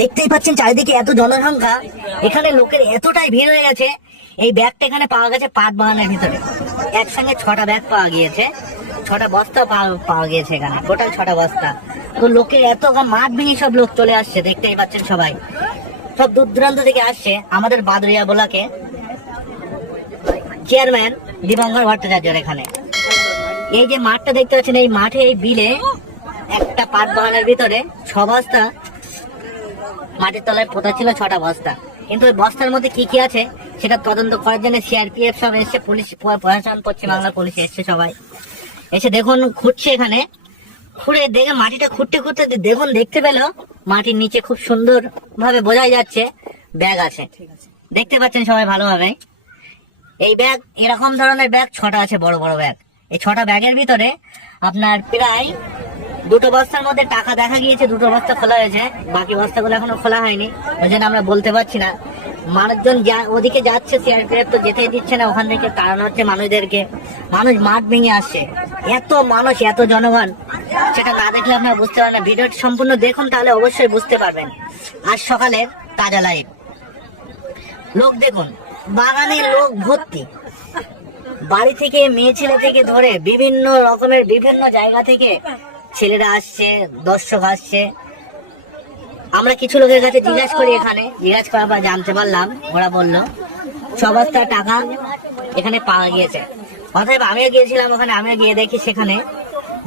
দেখতেই পাচ্ছেন চারিদিকে এত জনসংখ্যা, এখানে লোকের এতটাই ভিড় হয়ে গেছে। এই ব্যাগটা এখানে পাওয়া গেছে পাট বাগানের ভিতরে, একসঙ্গে 6টা ব্যাগ পাওয়া গিয়েছে, 6টা বস্তা পাওয়া গিয়েছে এখানে, টোটাল 6টা বস্তা। তো লোকের এত মাঠ ভেঙে সব লোক চলে আসছে, দেখতেই পাচ্ছেন সবাই, সব দূর দূরান্ত থেকে আসছে আমাদের বাদরিয়া বলাকে চেয়ারম্যান দীপঙ্কর ভট্টাচার্যের এখানে। এই যে মাঠটা দেখতে পাচ্ছেন, এই মাঠে এই বিলে একটা পাট বাগানের ভিতরে 6 বস্তা মাটির তলায় পোতা ছিল, 6টা বস্তা। কিন্তু ওই বস্তার মধ্যে কি কি আছে সেটা তদন্ত করার জন্য সিআরপিএফ সব এসছে, পুলিশ প্রশাসন, পশ্চিমবাংলার পুলিশ এসছে, সবাই এসে দেখুন খুঁড়ছে এখানে। খুঁড়ে দেখে মাটিটা খুঁড়তে খুঁড়তে দেখুন দেখতে পেল মাটির নিচে খুব সুন্দর ভাবে বোঝাই যাচ্ছে ব্যাগ আছে, দেখতে পাচ্ছেন সবাই ভালোভাবে। এই ব্যাগ, এরকম ধরনের ব্যাগ 6টা আছে, বড় বড় ব্যাগ। এই 6টা ব্যাগের ভিতরে আপনার প্রায় 2টো বস্তার মধ্যে টাকা দেখা গিয়েছে, 2টো বস্তা খোলা হয়েছে, বাকি বস্তাগুলো এখনো খোলা হয়নি, ওই জন্য আমরা বলতে পারছি না। মানুষজন ওদিকে যাচ্ছে, সিআরপিএফ তো যেতেই দিচ্ছে না ওখান থেকে, কারণ হচ্ছে মানুষদেরকে, মানুষ মাঠ ভেঙে আসছে, এত মানুষ, এত জনগণ, সেটা না দেখলে আপনারা বুঝতে পারবেন না। ভিডিওটি সম্পূর্ণ দেখুন, তাহলে অবশ্যই বুঝতে পারবেন। আজ সকালে তাজা লাইভ, লোক দেখুন, বাগানে লোক ভর্তি, বাড়ি থেকে মেয়ে ছেলে থেকে ধরে বিভিন্ন রকমের বিভিন্ন জায়গা থেকে ছেলেরা আসছে, দর্শক আসছে। আমরা কিছু লোকের কাছে জিজ্ঞাসা করি, এখানে জিজ্ঞাসা করার পর জানতে পারলাম, ওরা বললো 6 বস্তার টাকা এখানে পাওয়া গিয়েছে। অতএব আমিও গিয়েছিলাম ওখানে, আমিও গিয়ে দেখি সেখানে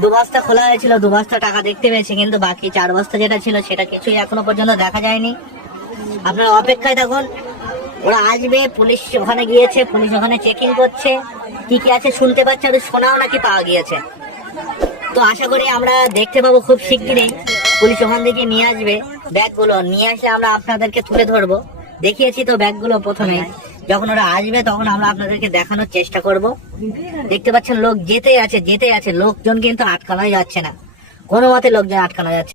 2 বস্তা খোলা হয়েছিল, 2 বস্তা টাকা দেখতে পেয়েছি, কিন্তু বাকি 4 বস্তা যেটা ছিল সেটা কিছুই এখনো পর্যন্ত দেখা যায়নি। আপনারা অপেক্ষায় থাকুন, ওরা আসবে, পুলিশ ওখানে গিয়েছে, পুলিশ ওখানে চেকিং করছে, কি কি আছে শুনতে পাচ্ছে, আর সোনাও নাকি পাওয়া গিয়েছে। তো আশা করি আমরা দেখতে পাবো খুব শিগগিরই, পুলিশ ওখান থেকে নিয়ে আসবে ব্যাগগুলো, নিয়ে আসলে আমরা আপনাদেরকে তুলে ধরবো। দেখিয়েছি তো ব্যাগগুলো প্রথমে, যখন ওরা আসবে তখন আমরা আপনাদেরকে দেখানোর চেষ্টা করব। দেখতে পাচ্ছেন লোক যেতেই আছে, লোকজন কিন্তু আটকানোই যাচ্ছে না, কোনো মতে লোকজন আটকানো যাচ্ছে।